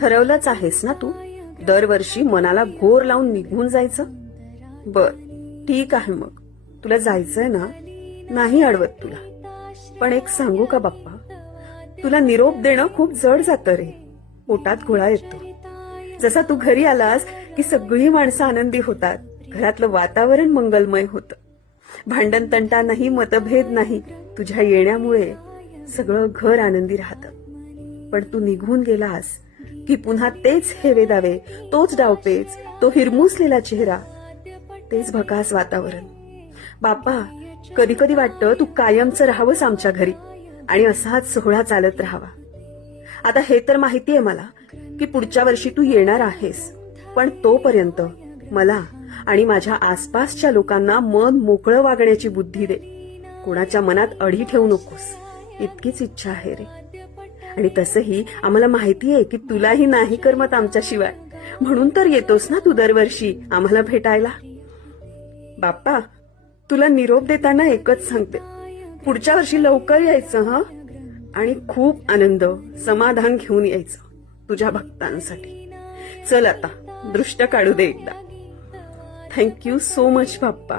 ठरवलंच आहेस ना तू? दरवर्षी मनाला घोर लावून निघून जायचं? बर ठीक आहे मग. तुला जायचंय ना? नाही अडवत तुला. पण एक सांगू का बाप्पा? तुला निरोप देणं खूप जड जातं रे. पोटात घोळा येतो. जसा तू घरी आलास की सगळी माणसं आनंदी होतात. घरातलं वातावरण मंगलमय होतं. भांडण तंटा नाही मतभेद नाही. तुझ्या येण्यामुळे सगळं घर आनंदी राहतं. पण तू निघून गेलास की पुन्हा तेच हेवे दावे तोच डावपेच तो हिरमुसलेला चेहरा तेच भकास वातावरण. बाप्पा कधी कधी वाटतं तू कायमचं राहावंस आमच्या घरी आणि असाच सोहळा चालत राहावा. आता हे तर माहितीये मला की पुढच्या वर्षी तू येणार आहेस पण तोपर्यंत मला आणि माझ्या आसपासच्या लोकांना मन मोकळं वागण्याची बुद्धी दे. कोणाच्या मनात अडी ठेवू नकोस. इतकीच इच्छा आहे रे. आणि तसंही आम्हाला माहिती आहे की तुलाही नाही करमत आमच्याशिवाय. म्हणून तर येतोस ना तू दरवर्षी आम्हाला भेटायला. बाप्पा तुला निरोप देताना एकच सांगते. पुढच्या वर्षी लवकर यायचं ह? आणि खूप आनंद समाधान घेऊन यायचं तुझ्या भक्तांसाठी. चल आता दृष्ट काढू दे एकदा. Thank you so much Bappa.